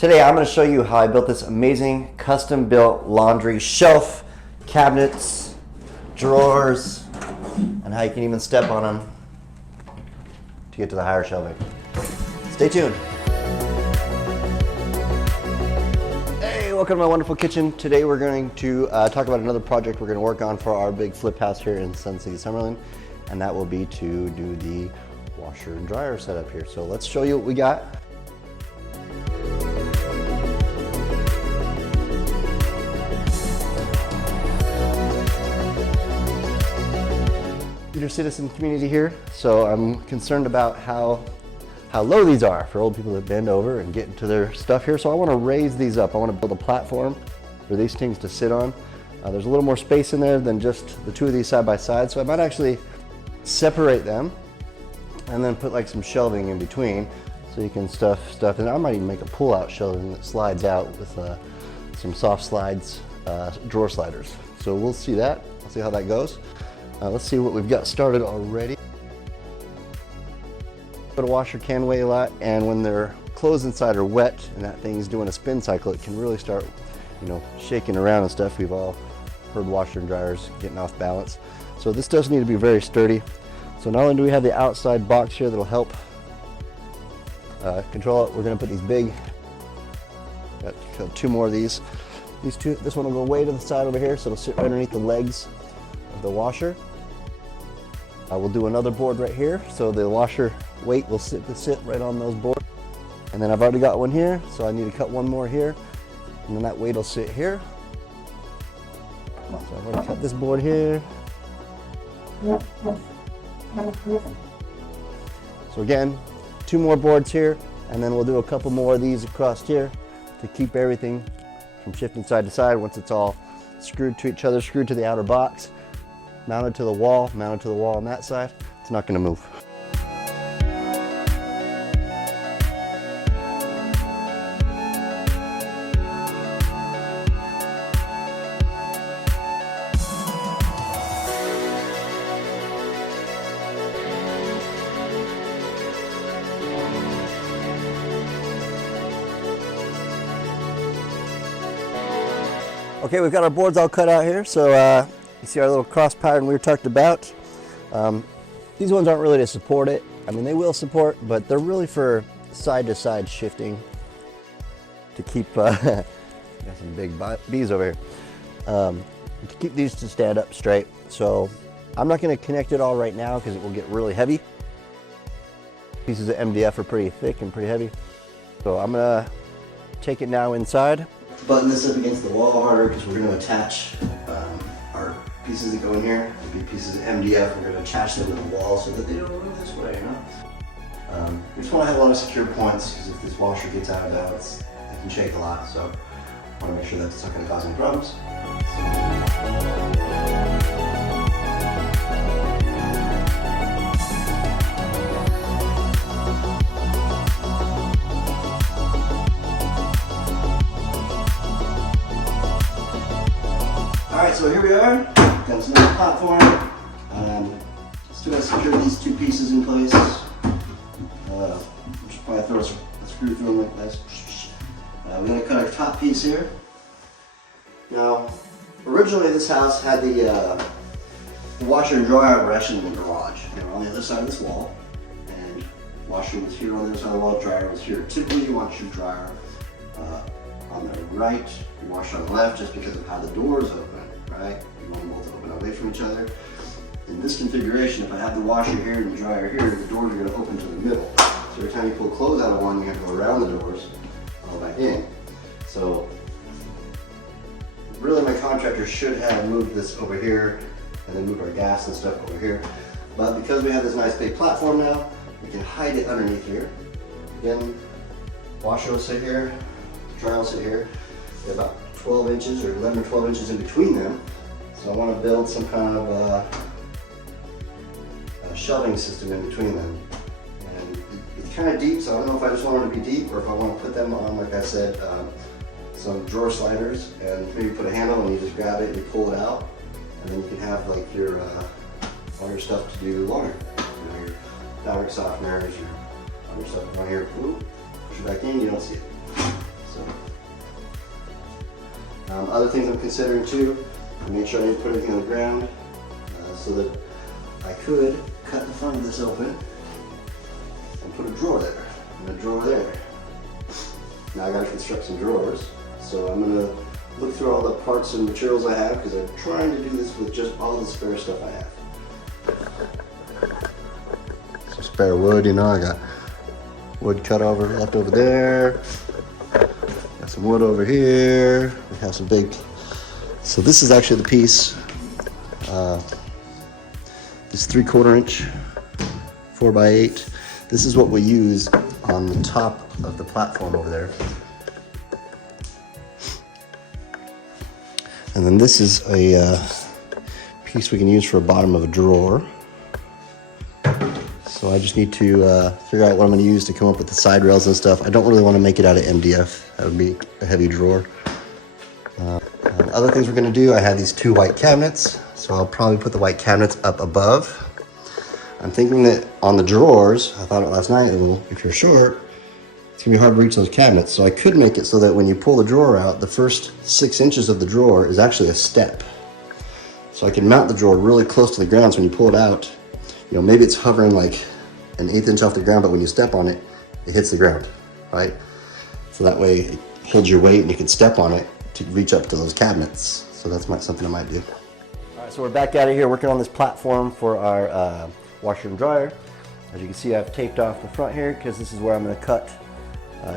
Today I'm going to show you how I built this amazing custom built laundry shelf, cabinets, drawers, and how you can even step on them to get to the higher shelving. Stay tuned. Hey, welcome to my wonderful kitchen. Today we're going to talk about another project we're going to work on for our big flip house here in Sun City, Summerlin, and that will be to do the washer and dryer setup here. So let's show you what we got. Citizen community here, so I'm concerned about how low these are for old people that bend over and get into their stuff here. So I want to raise these up. I want to build a platform for these things to sit on. There's a little more space in there than just the two of these side by side, so I might actually separate them and then put like some shelving in between so you can stuff, and I might even make a pull-out shelving that slides out with some soft slides, drawer sliders. So we'll see that. I'll see how that goes. Let's see what we've got started already. But a washer can weigh a lot, and when their clothes inside are wet and that thing's doing a spin cycle, it can really start, shaking around and stuff. We've all heard washer and dryers getting off balance. So this does need to be very sturdy. So not only do we have the outside box here that'll help control it, we're going to put these big, got two more of these. This one will go way to the side over here, so it'll sit right underneath the legs of the washer. We'll do another board right here, so the washer weight will sit right on those boards. And then I've already got one here, so I need to cut one more here, and then that weight will sit here. So I've already cut this board here. So again, two more boards here, and then we'll do a couple more of these across here to keep everything from shifting side to side once it's all screwed to each other, screwed to the outer box. Mounted to the wall on that side. It's not going to move. Okay, we've got our boards all cut out here, so you see our little cross pattern we were talked about. These ones aren't really to support it. I mean, they will support, but they're really for side-to-side shifting to keep, got some big bees over here, to keep these to stand up straight. So I'm not going to connect it all right now because it will get really heavy. Pieces of MDF are pretty thick and pretty heavy. So I'm going to take it now inside. Button this up against the wall harder because we're going to attach our pieces that go in here. It'll be pieces of MDF. We're going to attach them to the wall so that they don't move this way, We just want to have a lot of secure points because if this washer gets out of balance, it can shake a lot. So I want to make sure that's not going to cause any problems. Alright, so here we are. Got this nice platform. Just going to secure these two pieces in place. Should probably throw a screw through them like this. We're going to cut our top piece here. Now, originally this house had the washer and dryer were actually in the garage. They were on the other side of this wall, and washer was here on the other side of the wall, dryer was here. Typically you want your dryer on the right, your washer on the left, just because of how the doors open, right? You want them both to open away from each other. In this configuration, if I have the washer here and the dryer here, the doors are going to open to the middle. So every time you pull clothes out of one, you have to go around the doors, all back in. So really my contractor should have moved this over here and then moved our gas and stuff over here. But because we have this nice big platform now, we can hide it underneath here. Again, washer will sit here, dryer will sit here. They're about 12 inches or 11 or 12 inches in between them. So I want to build some kind of a shelving system in between them. And it's kind of deep, so I don't know if I just want them to be deep or if I want to put them on, like I said, some drawer sliders, and maybe put a handle and you just grab it and you pull it out, and then you can have like your all your stuff to do laundry. Your fabric softeners, your other stuff on here. Ooh, push it back in, you don't see it. So Other things I'm considering too, I made sure I didn't put anything on the ground so that I could cut the front of this open and put a drawer there and a drawer there. Now I gotta construct some drawers, so I'm gonna look through all the parts and materials I have because I'm trying to do this with just all the spare stuff I have. Some spare wood, you know, I got wood cut over, left over there. Got some wood over here. We have some big, so this is actually the piece, this 3/4 inch 4x8. This is what we use on the top of the platform over there. And then this is a piece we can use for a bottom of a drawer. So I just need to figure out what I'm going to use to come up with the side rails and stuff. I don't really want to make it out of MDF. That would be a heavy drawer. And other things we're going to do, I have these 2 white cabinets. So I'll probably put the white cabinets up above. I'm thinking that on the drawers, I thought it last night, well, if you're short, it's going to be hard to reach those cabinets. So I could make it so that when you pull the drawer out, the first 6 inches of the drawer is actually a step. So I can mount the drawer really close to the ground, so when you pull it out, you know, maybe it's hovering like an 1/8 inch off the ground, but when you step on it, it hits the ground, right? So that way it holds your weight and you can step on it to reach up to those cabinets. So that's something I might do. All right, so we're back out of here working on this platform for our washer and dryer. As you can see, I've taped off the front here because this is where I'm going to cut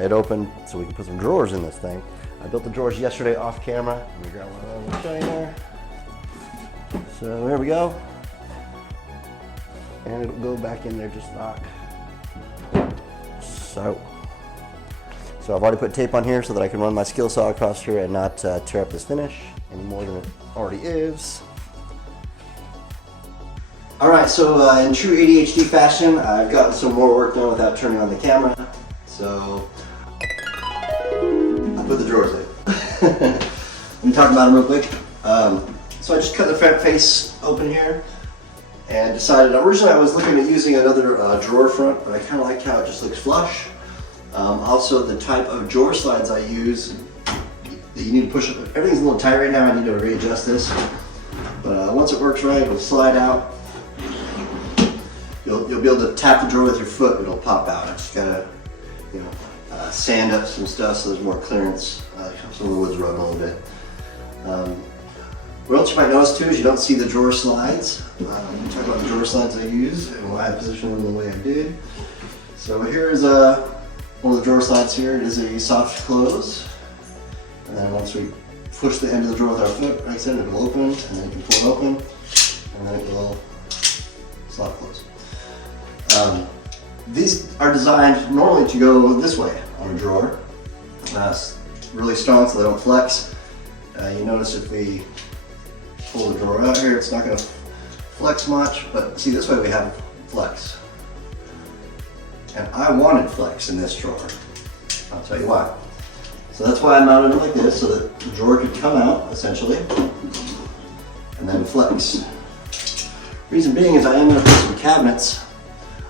it open so we can put some drawers in this thing. I built the drawers yesterday off camera. Let me grab one of them there. So there we go. And it'll go back in there just like so. So I've already put tape on here so that I can run my skill saw across here and not tear up this finish any more than it already is. All right, so in true ADHD fashion, I've gotten some more work done without turning on the camera. So I put the drawers in. Let me talk about them real quick. So I just cut the front face open here and decided, originally I was looking at using another drawer front, but I kind of like how it just looks flush. Also the type of drawer slides I use, you need to push up. Everything's a little tight right now, I need to readjust this. But once it works right, it'll slide out. You'll be able to tap the drawer with your foot, it'll pop out. Just gotta, you know, sand up some stuff so there's more clearance. Some of the wood's rubbed a little bit. What else you might notice too is you don't see the drawer slides. We'll talk about the drawer slides I use and why I positioned them the way I did. So here's one of the drawer slides here. It is a soft close. And then once we push the end of the drawer with our foot, like I said, it will open, and then you can pull it open, and then it will soft close. These are designed normally to go this way on a drawer. Really strong so they don't flex. You notice if we pull the drawer out here, it's not going to flex much, but see, this way we have flex. And I wanted flex in this drawer. I'll tell you why. So that's why I mounted it like this, so that the drawer could come out, essentially, and then flex. Reason being is I am going to put some cabinets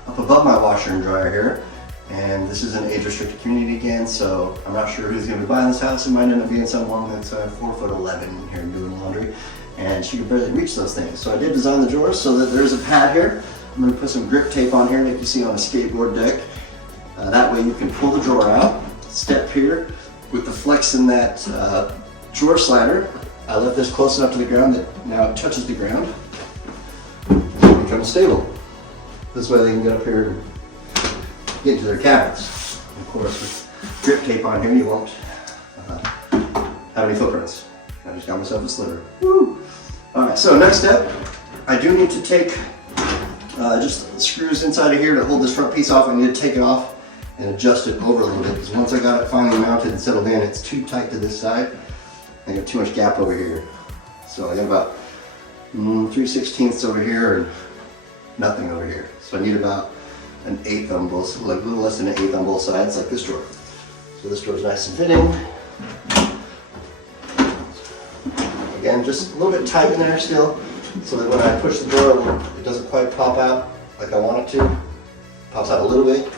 up above my washer and dryer here, and this is an age-restricted community again, so I'm not sure who's going to be buying this house. It might end up being someone that's 4'11" here doing laundry, and she could barely reach those things. So I did design the drawers so that there's a pad here. I'm going to put some grip tape on here like you see on a skateboard deck. That way you can pull the drawer out, step here. With the flex in that drawer slider, I left this close enough to the ground that now it touches the ground. It becomes stable. This way they can get up here and get into their cabinets. Of course, with grip tape on here, you won't have any footprints. I just got myself a sliver. Woo! All right, so next step, I do need to take just screws inside of here to hold this front piece off. I need to take it off and adjust it over a little bit, because once I got it finally mounted and settled in, it's too tight to this side. I got too much gap over here. So I got about 3/16 over here and nothing over here. So I need about an 1/8 on both, like a little less than an 1/8 on both sides, like this drawer. So this drawer is nice and fitting. Again, just a little bit tight in there still, so that when I push the drawer, it doesn't quite pop out like I want it to. It pops out a little bit.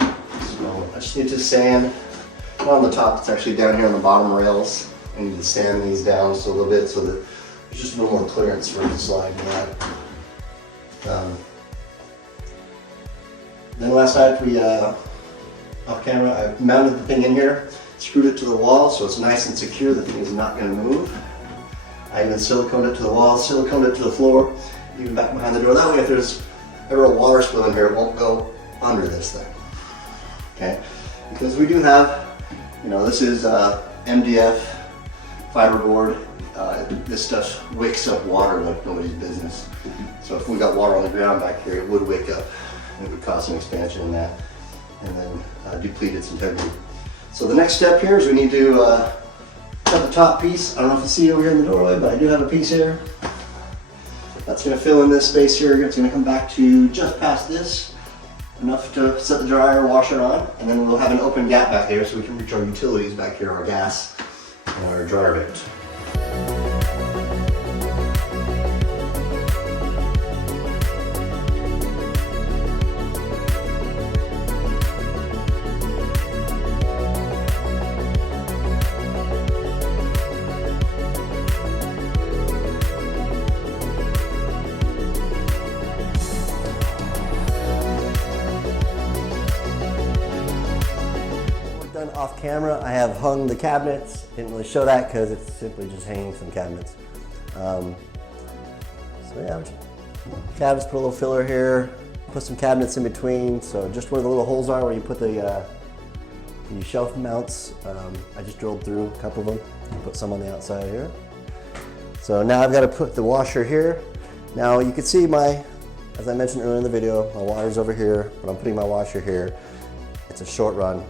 So I just need to sand, not on the top, it's actually down here on the bottom rails I need to sand these down just a little bit so that there's just a little more clearance for the slide and that. Then last night off camera, I mounted the thing in here, screwed it to the wall so it's nice and secure. The thing is not going to move. I even siliconed it to the wall, siliconed it to the floor, even back behind the door. That way if there's ever a water spill in here, it won't go under this thing. Okay? Because we do have, this is MDF fiberboard. This stuff wicks up water like nobody's business. So if we got water on the ground back here, it would wick up. It would cause some expansion in that and then deplete its integrity. So the next step here is we need to cut the top piece. I don't know if you see it over here in the doorway, but I do have a piece here. That's going to fill in this space here. It's going to come back to just past this, enough to set the dryer, washer on, and then we'll have an open gap back there so we can reach our utilities back here, our gas and our dryer vent. Off camera, I have hung the cabinets. Didn't really show that because it's simply just hanging some cabinets. So yeah, cabinets, put a little filler here, put some cabinets in between. So just where the little holes are where you put the shelf mounts, I just drilled through a couple of them and put some on the outside here. So now I've got to put the washer here. Now you can see as I mentioned earlier in the video, my water's over here, but I'm putting my washer here. It's a short run.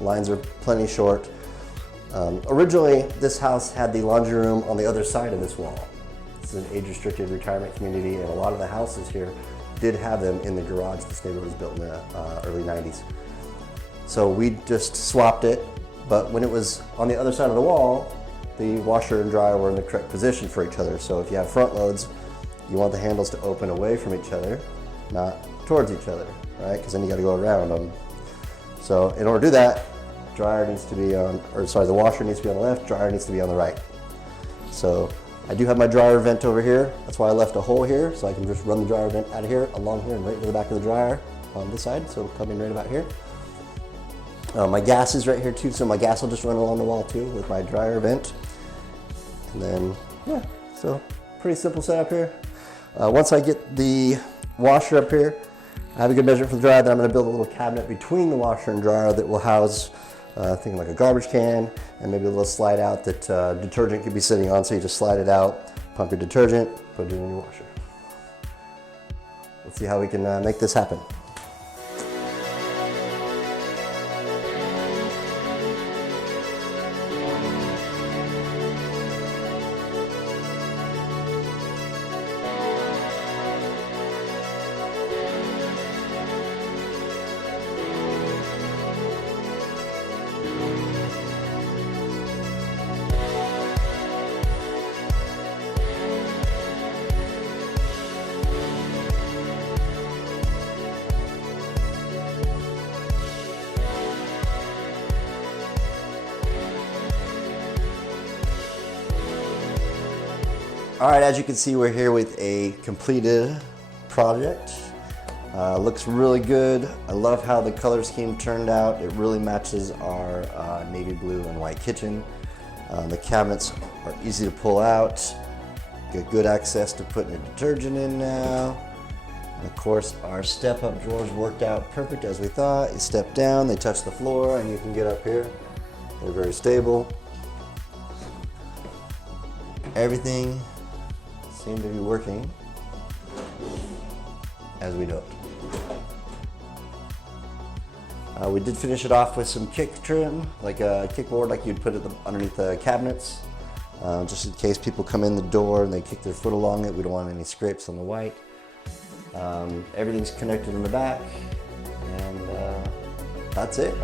Lines are plenty short. Originally, this house had the laundry room on the other side of this wall. This is an age-restricted retirement community, and a lot of the houses here did have them in the garage. This neighborhood was built in the early 90s. So we just swapped it, but when it was on the other side of the wall, the washer and dryer were in the correct position for each other. So if you have front loads, you want the handles to open away from each other, not towards each other, right? Because then you got to go around them. So in order to do that, the washer needs to be on the left, dryer needs to be on the right. So I do have my dryer vent over here. That's why I left a hole here, so I can just run the dryer vent out of here, along here, and right to the back of the dryer on this side. So it'll come in right about here. My gas is right here too, so my gas will just run along the wall too with my dryer vent. And then, yeah, so pretty simple setup here. Once I get the washer up here, I have a good measurement for the dryer. Then I'm going to build a little cabinet between the washer and dryer that will house, thinking like a garbage can and maybe a little slide out that detergent could be sitting on. So you just slide it out, pump your detergent, put it in your washer. Let's see how we can make this happen. All right, as you can see, we're here with a completed project. Looks really good. I love how the color scheme turned out. It really matches our navy blue and white kitchen. The cabinets are easy to pull out. Get good access to putting your detergent in now. And of course, our step-up drawers worked out perfect as we thought. You step down, they touch the floor, and you can get up here. They're very stable. Everything seemed to be working as we hoped. We did finish it off with some kick trim, like a kickboard like you'd put it underneath the cabinets, just in case people come in the door and they kick their foot along it. We don't want any scrapes on the white. Everything's connected in the back, and that's it.